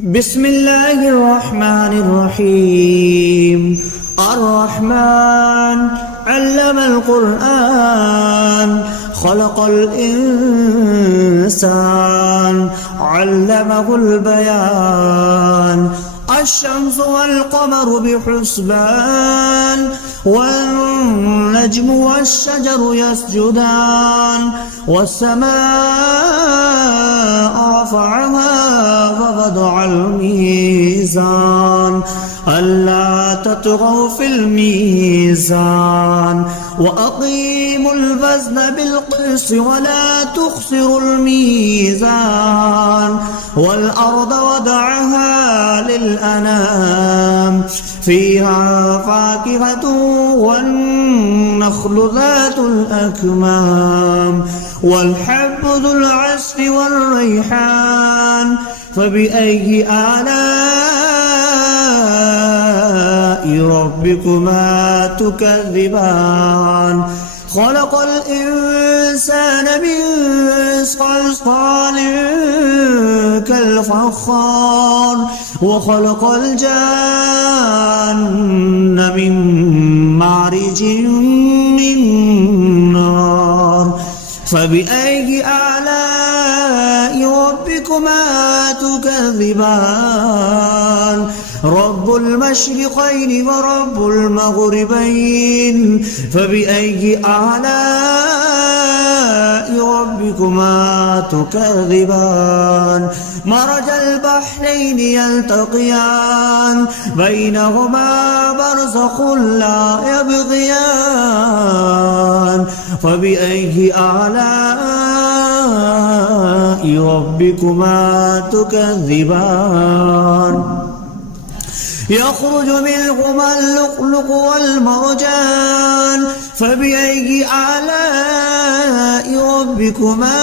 بسم الله الرحمن الرحيم. الرحمن علم القرآن خلق الإنسان علمه البيان. الشمس والقمر بحسبان والنجم والشجر يسجدان والسماء رفعها ووضع الميزان ألا تطغوا في الميزان وأقيموا الوزن بالقسط ولا تخسروا الميزان والأرض وضعها للأنام فيها فاكهة والنخل ذات الأكمام والحب ذو العصف والريحان. فبأي آلاء ربكما تكذبان؟ خلق الإنسان من صلصال كالفخار وخلق الجان من مارج من نار. فبأي آلاء ربكما تكذبان؟ رب المشرقين ورب المغربين. فبأي آلاء ربكما تكذبان؟ مرج البحرين يلتقيان بينهما برزخ لا يبغيان. فبأي آلاء ربكما تكذبان؟ يخرج منهما اللؤلؤ والمرجان. فبأي آلاء ربكما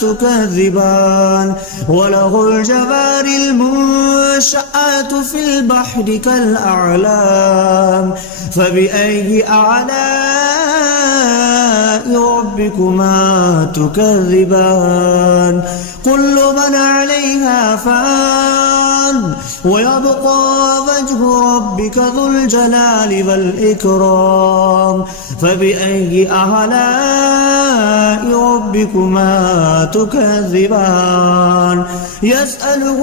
تكذبان؟ وله الجوار المنشآت في البحر كالأعلام. فبأي آلاء ربكما تكذبان؟ كل من عليها فان ويبقى وجه ربك ذو الجلال والإكرام. فبأي آلاء ربكما تكذبان؟ يسأله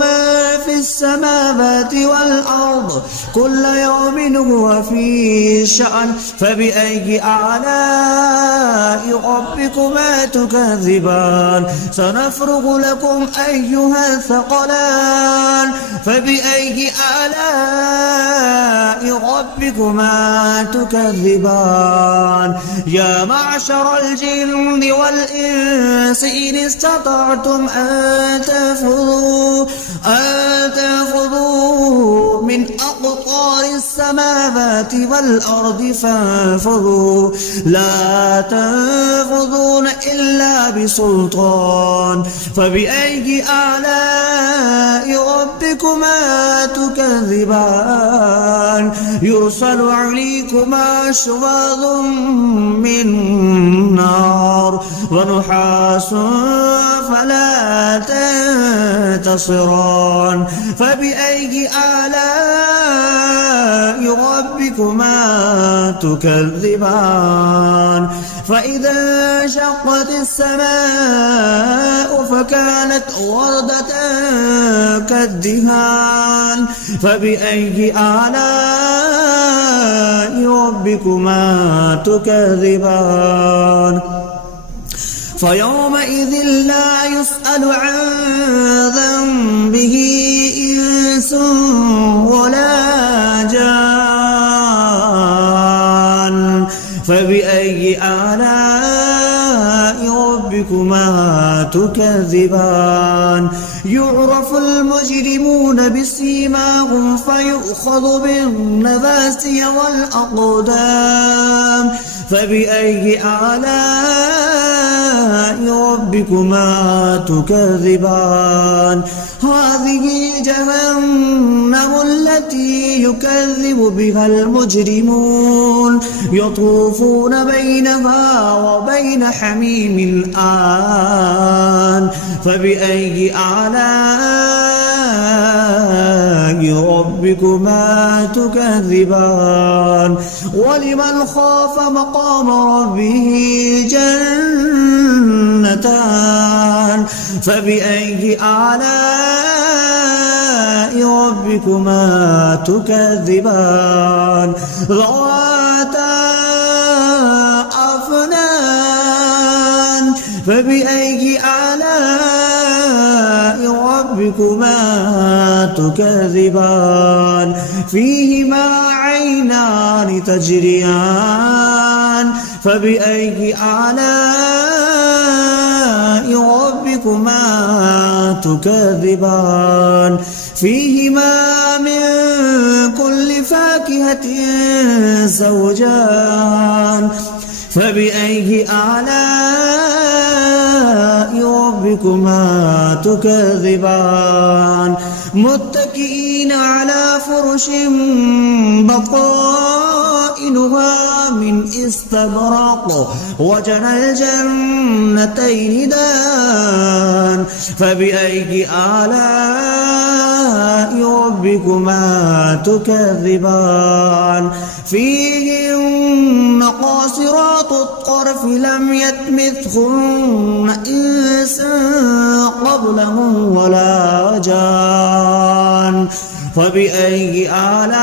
ما في السماوات والأرض كل يوم هو في شأن. فبأي آلاء ربكما تكذبان؟ سنفرغ لكم أيها الثقلان. فبأي آلاء ربكما تكذبان؟ يا معشر الجن والإنس إن استطعتم أن تنفذوا من أقطار السماوات والأرض فانفذوا لا تنفذون إلا بسلطان. فبأي آلاء ربكما تكذبان؟ يرسل عليكما شواظ من نار ونحاس فلا تنتصران. فبأي آلاء ربكما تكذبان؟ فإذا انشقت السماء فكانت وردة كالدهان. فبأي آلاء ربكما تكذبان؟ فيومئذ لا يسأل عن ذنبه إنس ولا جان. فبأي آلاء ربكما تكذبان؟ يعرف المجرمون بسيماهم فيؤخذ بالنواسي والأقدام. فبأي آلاء ربكما تكذبان؟ هذه جهنم التي يكذب بها المجرمون يطوفون بينها وبين حميم آن. فبأي آلاء ربكما تكذبان ولمن خاف مقام ربه جنتان فبأي آلاء ربكما تكذبان ذواتا أفنان فبأي آلاء ربكما تكذبان فيهما عينان تجريان فبأي آلاء ربكما تكذبان فيهما من كل فاكهة زوجان فبأي آلاء ربكما تكذبان متكئين على فرش بطائنها من استبرق وجنى الجنتين دان فبأي آلاء ربكما تكذبان فيهن قاصرات الطرف لم يطمثهن إنس قبلهم ولا جان فبأي آلاء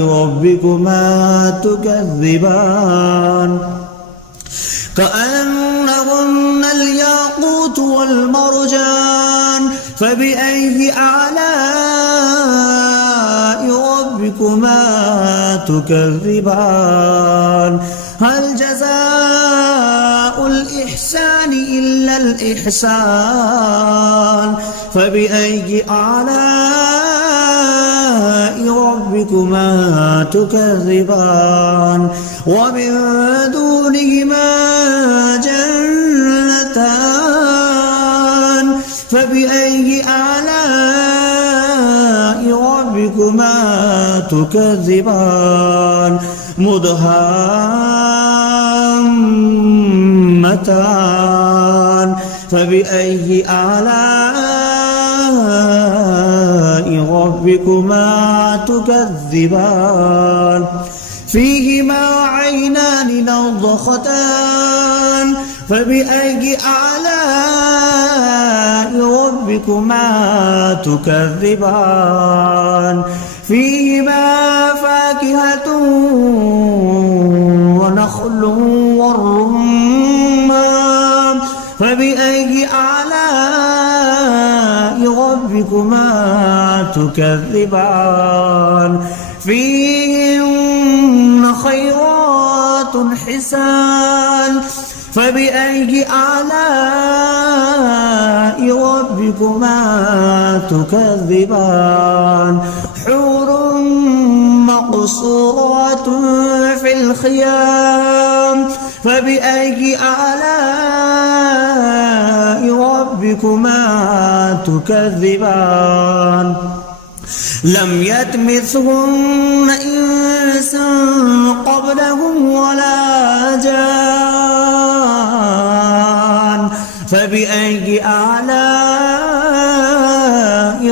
ربكما تكذبان كأنهن الياقوت والمرجان فبأي آلاء ربكما تكذبان هل جزاء الإحسان إلا الإحسان فبأي آلاء ربكما تكذبان ومن دونهما جنتان فبأي آلاء ربكما تكذبان مدهامتان فبأي آلاء ربكما تكذبان فيهما عينان نضختان فبأي آلاء ربكما تكذبان فيهما فاكهة ونخل والرمان فبأي آلاء ربكما تكذبان فيهن خيرات حسان فبأي آلاء ربكما تكذبان حور مقصورات في الخيام فبأي آلاء ربكما تكذبان لم يطمثهن إنس قبلهم ولا جان فبأي آلاء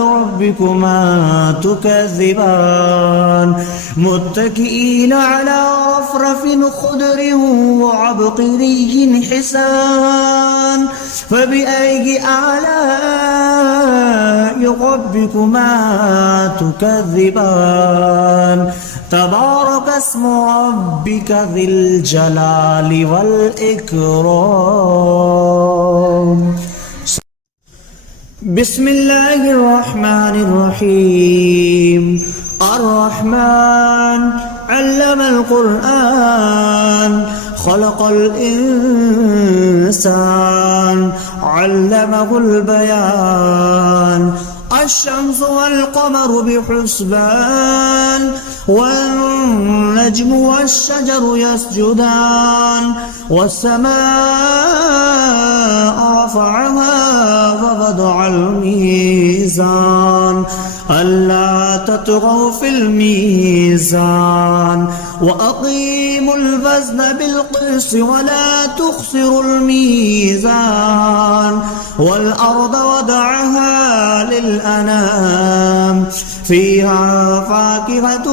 ربكما تكذبان متكئين على رفرف خضر وعبقري حسان فبأي آلاء ربكما تكذبان تبارك اسم ربك ذي الجلال والإكرام بسم الله الرحمن الرحيم الرحمن علم القرآن خلق الإنسان علمه البيان الشمس والقمر بحسبان والنجم والشجر يسجدان والسماء رفعها وضع الميزان ألا تطغوا في الميزان وأقيموا الوزن بالقسط ولا تخسروا الميزان والأرض وضعها للأنام فيها فاكهة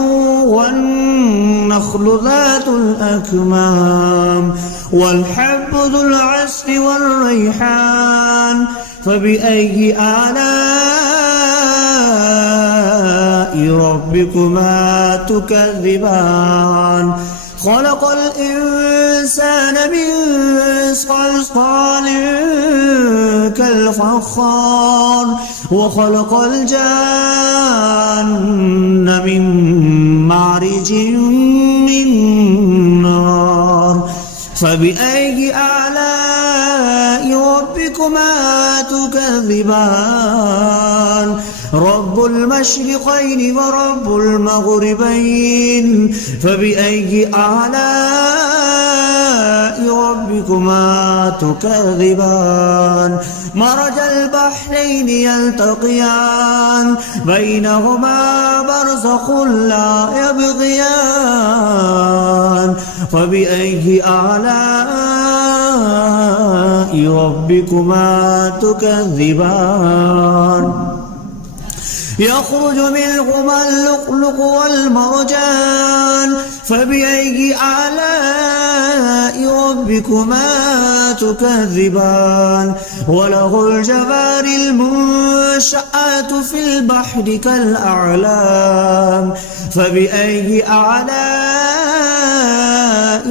والنخل ذات الأكمام والحب ذو العصف والريحان فبأي آلاء ربكما تكذبان خلق الإنسان من صلصال كالفخار وخلق الجان من مارج من نار فبأي آلاء ربكما تكذبان رب المشرقين ورب المغربين فبأي آلاء ربكما تكذبان مرج البحرين يلتقيان بينهما برزخ لا يبغيان فبأي آلاء ربكما تكذبان يخرج منهما اللؤلؤ والمرجان فبأي آلاء ربكما تكذبان وله الجوار المنشآت في البحر كالأعلام فبأي آلاء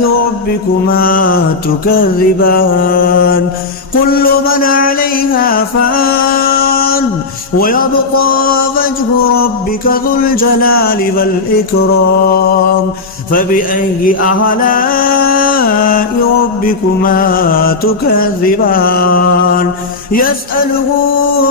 ربكما تكذبان كل من عليها فان ويبقى وجه ربك ذو الجلال والإكرام فبأي آلاء ربكما تكذبان يسأله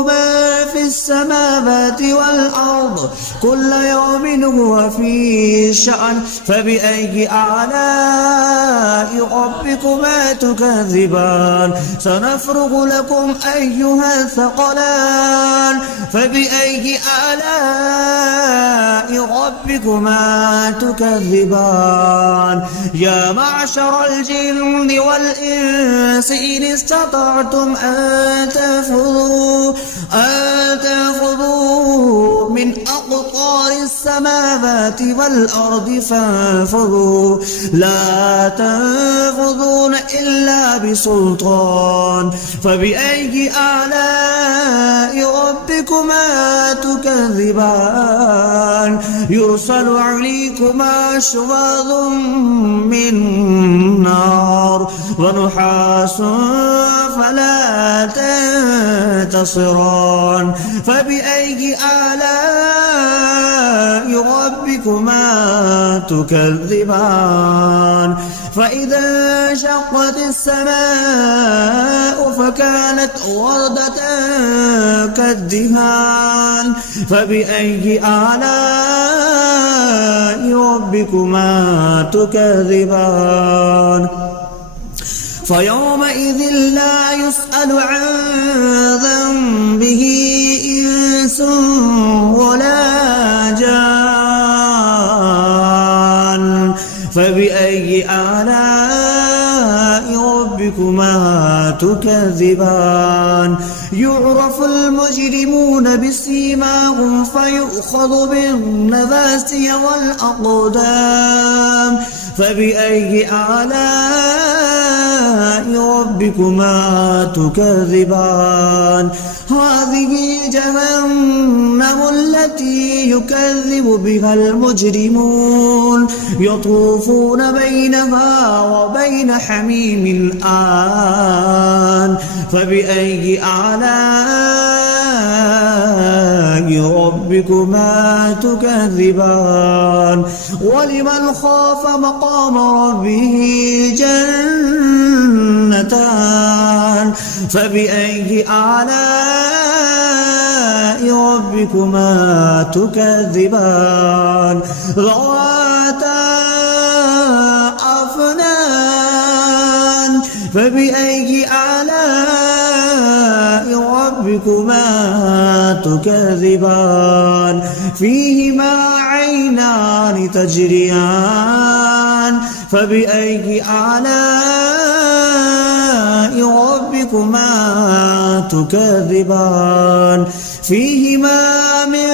ما في السماوات والأرض كل يوم هو في شأن فبأي آلاء ربكما تكذبان سنفرغ لكم أيها الثقلان فبأي آلاء ربكما تكذبان يا معشر الجن والإنس إن استطعتم أن تنفذوا من أقطار السماوات والأرض فانفذوا لا تنفذون إلا بسلطان فبأي آلاء ربكما تكذبان يرسل عليكما شواظ من نار ونحاس فلا تنتصران فبأي آلاء ربكما تكذبان فإذا انشقت السماء فكانت وردة كالدهان فبأي آلاء ربكما تكذبان فيومئذ لا يسأل عن ذنبه إنس ولا جان فبأي آلاء ربكما تكذبان يعرف المجرمون بسيماهم فيؤخذ بالنواسي والأقدام فبأي آلاء ربكما تكذبان هذه جهنم التي يكذب بها المجرمون يطوفون بينها وبين حميم آن فبأي آلاء ربكما تكذبان ولمن خاف مقام ربه جنتان فبأي آلاء ربكما تكذبان ذواتا أفنان فبأي آلاء ربكما تكذبان فيهما عينان تجريان فبأي آلاء ربكما تكذبان فيهما من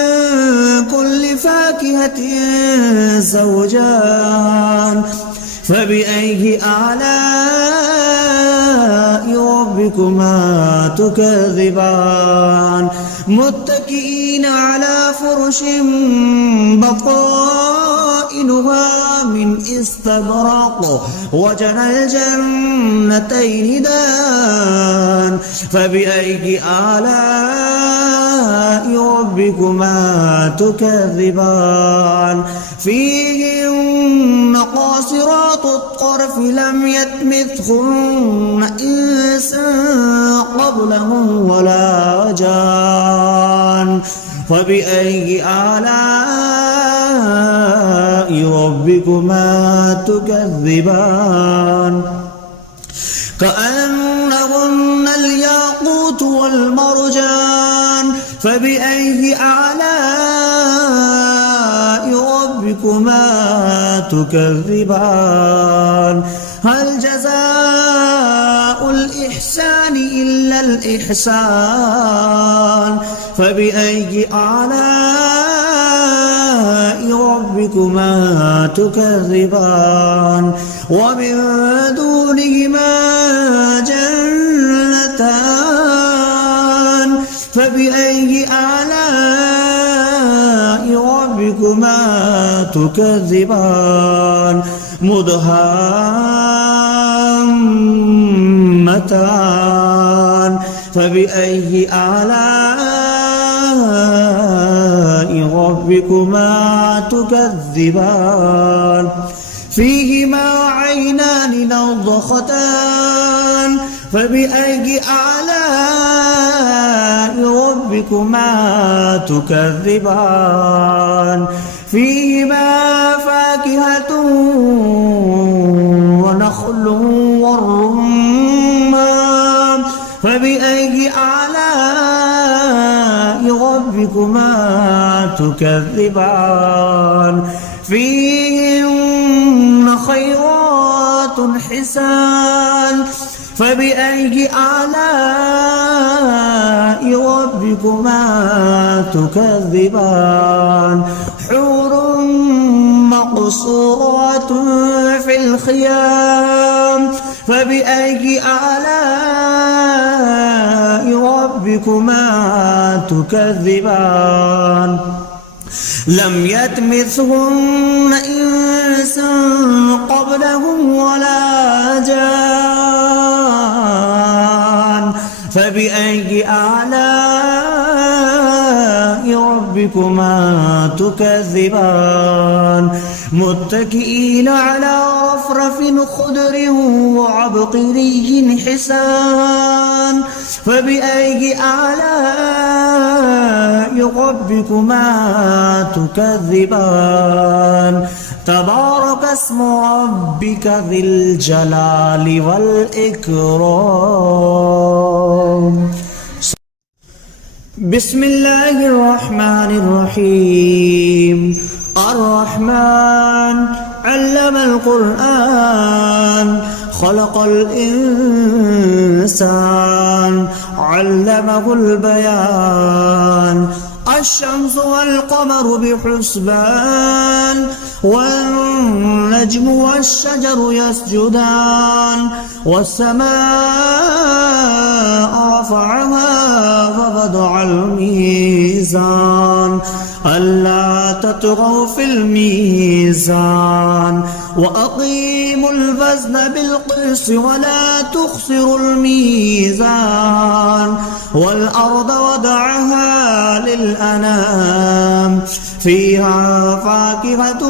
كل فاكهة زوجان فبأي آلاء ربكما تكذبان متكئين على فرش بطائنها من استبرق وجنى الجنتين دان فبأي آلاء ربكما تكذبان فيهن قاصرات الطرف لم يطمثهن إنس قبلهم ولا جان فبأي آلاء ربكما تكذبان كأنهن الياقوت والمرجان فبأي آلاء ربكما تكذبان هل جزاء الإحسان إلا الإحسان فبأي آلاء ربكما تكذبان ومن دونهما جنتان فبأي آلاء ربكما تكذبان مدهامتان فبأي آلاء ربكما تكذبان فيهما عينان نضختان فبأي آلاء ربكما تكذبان فيهما فاكهة ونخل والرمان فبأي آلاء ربكما تكذبان فيهن خيرات حسان فبأي آلاء ربكما تكذبان حور مقصورات في الخيام فبأي آلاء ربكما تكذبان لم يطمثهن إنس قبلهم ولا جان فبأي آلاء ربكما تكذبان متكئين على رفرف خضر وعبقري حسان فبأي آلاء ربكما تكذبان تبارك اسم ربك ذي الجلال والإكرام بسم الله الرحمن الرحيم الرحمن علم القرآن خلق الإنسان علمه البيان الشمس والقمر بحسبان والنجم والشجر يسجدان والسماء رفعها ووضع الميزان ألا تطغوا في الميزان وأقيموا الوزن بالقسط ولا تخسروا الميزان والأرض وضعها للأنام فيها فاكهة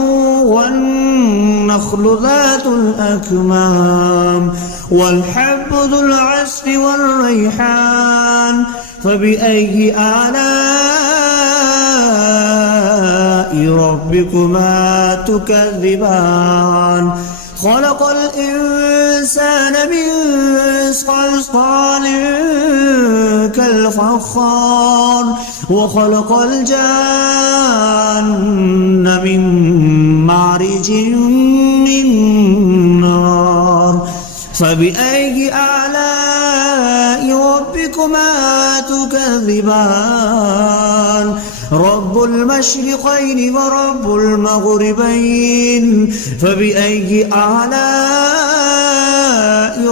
والنخل ذات الأكمام والحب ذو العصف والريحان فبأي آلاء ربكما تكذبان خلق الإنسان من صلصال كالفخار وخلق الجان من مارج من نار فبأي آلاء ربكما تكذبان رب المشرقين ورب المغربين فبأي آلاء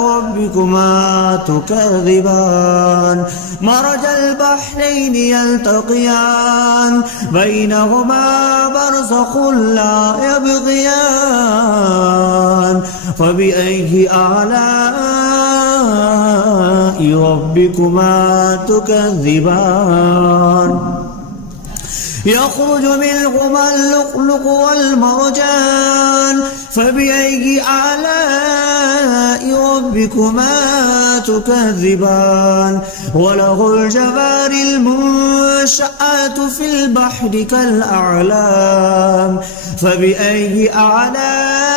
ربكما تكذبان مرج البحرين يلتقيان بينهما برزخ لا يبغيان فبأي آلاء ربكما تكذبان يخرج منهما اللؤلؤ والمرجان فبأي آلاء ربكما تكذبان وله الجوار المنشآت في البحر كالأعلام فبأي آلاء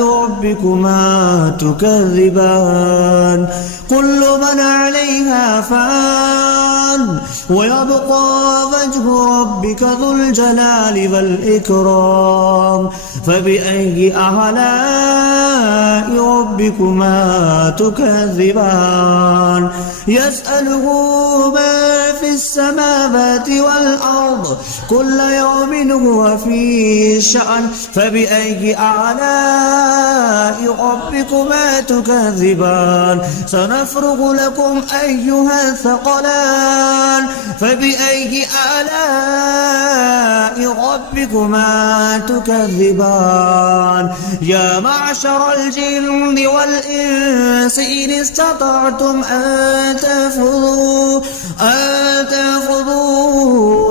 ربكما تكذبان كل من عليها فان ويبقى وجه ربك ذو الجلال والإكرام فبأي آلاء ربكما تكذبان يسأله من في السماوات والأرض كل يوم هو في شأن فبأي آلاء ربكما تكذبان سنفرغ لكم أيها الثقلان فبأي آلاء ربكما تكذبان يا معشر الجن والإنس إن استطعتم أن تنفذوا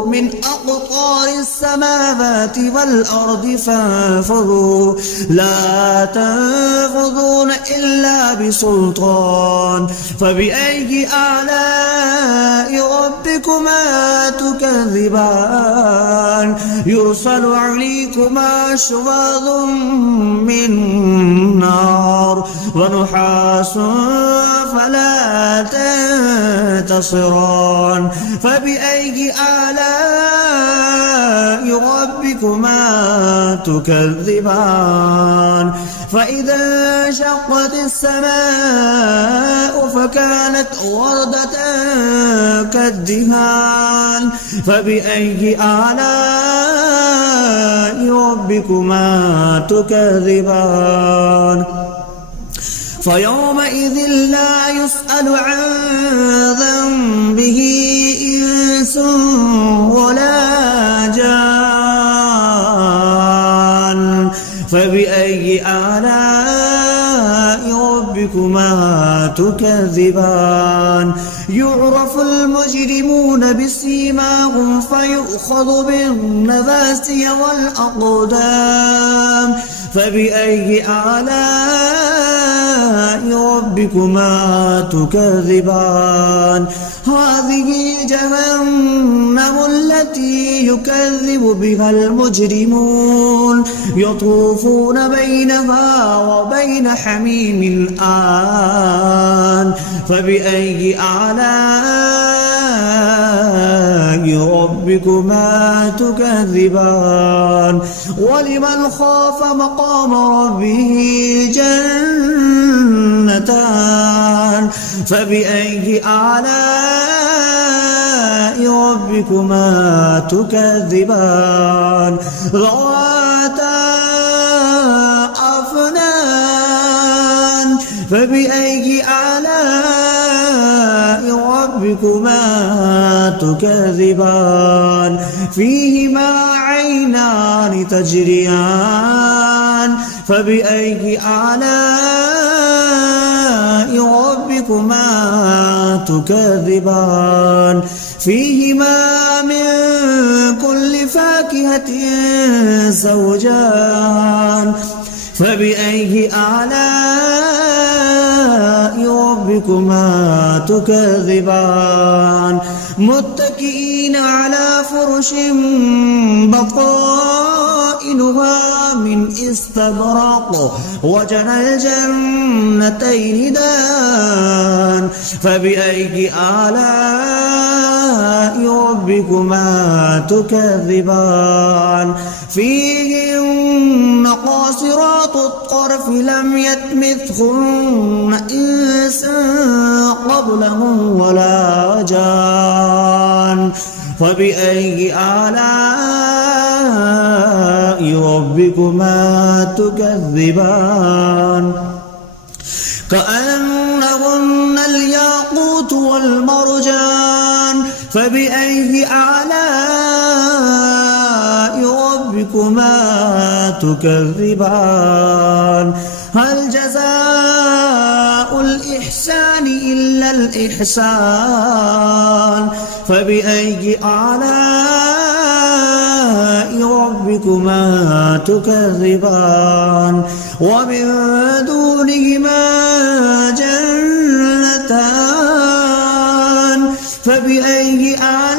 من أقطار السماوات والأرض فانفذوا لا تنفذون إلا بسلطان فبأي آلاء ربكما تكذبان يرسل عليكما شواظ من نار ونحاس فلا تنتصران فبأي آلاء ربكما تكذبان فإذا انشقت السماء فكانت وردة كالدهان فبأي آلاء ربكما تكذبان فيومئذ لا يسأل عن ذنبه إنس ولا جان فبأي آلاء ربكما تكذبان يعرف المجرمون بسيماهم فيؤخذ بالنواسي والأقدام فبأي آلاء ربكما تكذبان هذه جهنم التي يكذب بها المجرمون يطوفون بينها وبين حميم آن فبأي آلاء ربكما تكذبان ولمن خاف مقام ربه جنتان فبأي آلاء ربكما تكذبان ذواتا أفنان فبأي آلاء ربكما تكذبان فيهما عينان تجريان فبأي آلاء ربكما تكذبان فيهما من كل فاكهة زوجان فبأي آلاء ربكما ربكما تكذبان متكئين على فرش بطائنها من استبرق وجنى الجنتين دان فبأي آلاء ربكما تكذبان فيهن قاصرات الطرف لم يطمثهن إنس قبلهم ولا جان فبأي آلاء ربكما تكذبان كأنهن الياقوت والمرجان فبأي آلاء ربكما تكذبان هل جزاء الإحسان إلا الإحسان فبأي آلاء ربكما تكذبان ومن دونهما جنتان فبأي آلاء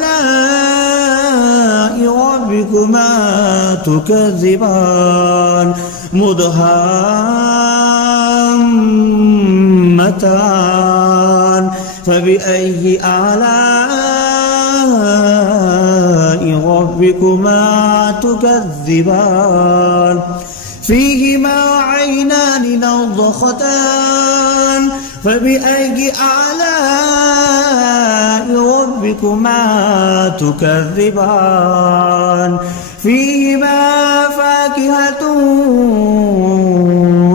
ربكما تكذبان مدهامتان فبأي آلاء ربكما تكذبان فيهما عينان نضختان فبأي آلاء ربكما تكذبان فيهما فاكهة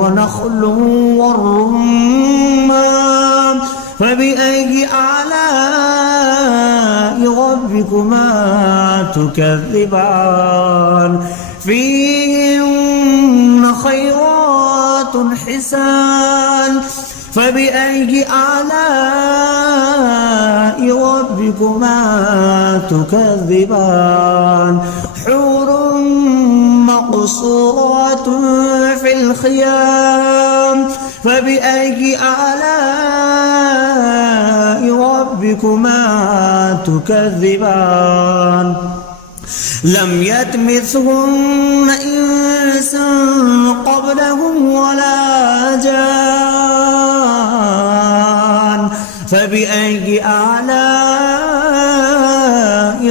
ونخل والرمان فبأي آلاء ربكما تكذبان فيهن خيرات حسان فبأي آلاء ربكما تكذبان حور مقصورات في الخيام فبأي آلاء ربكما تكذبان لم يطمثهن إنس قبلهم ولا جان فبأي آلاء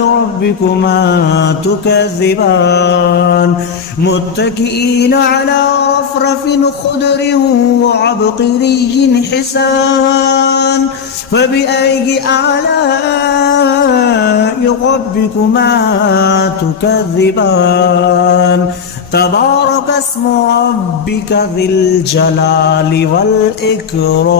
ربكما تكذبان متكئين على رفرف خضر وعبقري حسان فبأي آلاء ربكما تكذبان تبارك اسم ربك ذي الجلال والإكرام